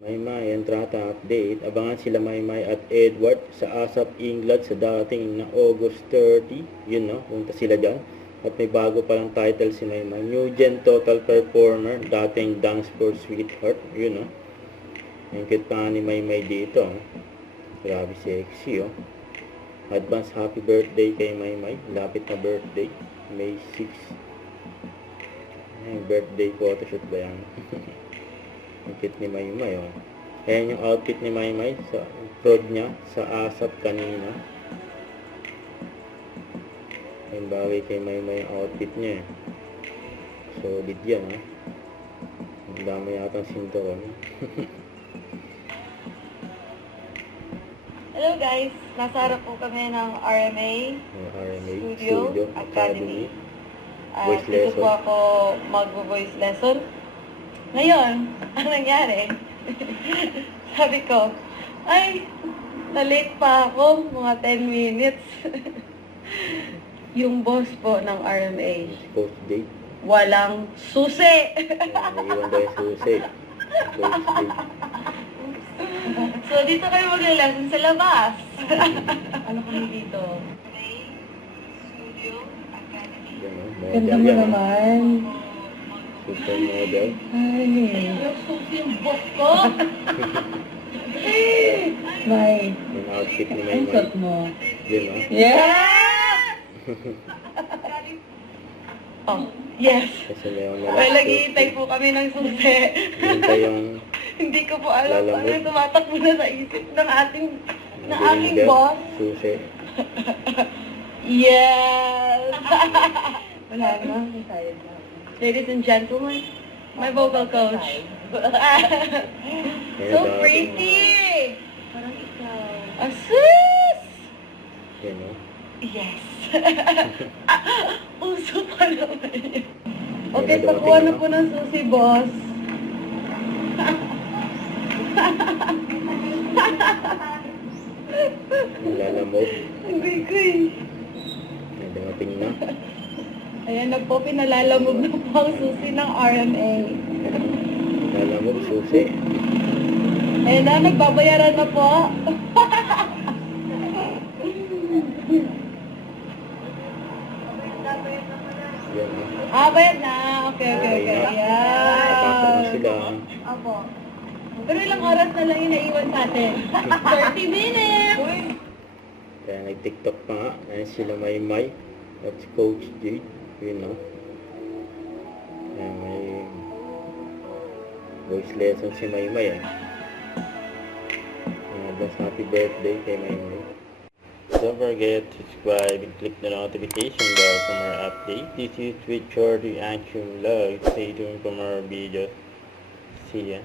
Maymay, entrata update. Abangan sila Maymay at Edward sa ASAP England sa dating na August 30. Yun no, punta sila dyan. At may bago palang title si Maymay. New Gen Total Performer, dating Dance for Sweetheart. Yun no. Yung cute pa ni Maymay dito. Grabe sexy oh. Advance happy birthday kay Maymay. Lapit na birthday. May 6. Birthday photoshoot ba yan? Ang cute ni Maymay oh. Ayan yung outfit ni Maymay sa prod niya sa ASAP kanina. Ayan bagay kay Maymay yung outfit niya eh. Solid yan oh. Ang dami yatang sinturon. Hello guys, nasa harap po kami ng RMA Studio Academy. Voice Dito lesson. po ako mag-voice lesson. Ngayon, ang nangyari, sabi ko, ay, na-late pa ako, mga 10 minutes. Yung boss po ng RMA, Post date. walang susi. Naiwan daw yung susi. Post date. So, dito kayo mag-lesson sa labas. Ano kami dito? Studio Academy. Yan oh. Ganda Model mo yan oh. naman. Super model. Ay, Yung susi yung boss ko. May. Yung outfit ni Ang Maymay. suot mo. Yun oh. Yeah! Oh, yes. Kasi meron na Well, naghihintay po kami ng susi. Hintay yung Hindi ko po alam Lalamog. ano yung tumatakbo na sa isip ng aking binder, boss. susi. Yes! Wala na. Excited na ako. Ladies and gentlemen, my vocal coach. So Kaya pretty! Parang ikaw. Asus! Yan oh. Yes! Uso pa naman yun. Okay, Yan, pakuha na dumating po ng susi, boss. Lalamog. Hindi ko eh. Yan, dumating na. Ayan na po, pinalalamog na po ang susi ng RMA. Lalamog, susi. Ayan na, nagbabayaran na po. Yan oh. Bayad na. Okay. Napasok na sila. Apo. Pero ilang oras na lang yung naiwan sa atin? 30 minutes! Kaya nag-tiktok pa nga. Ayan sila Maymay. At si Coach Jade. Yun no. Ayan may voice lesson si Maymay eh. Advance happy birthday kay Maymay. Don't forget to subscribe and click the notification bell for more updates. This is with Short Reaction Vlog. Stay tuned for more videos. See ya.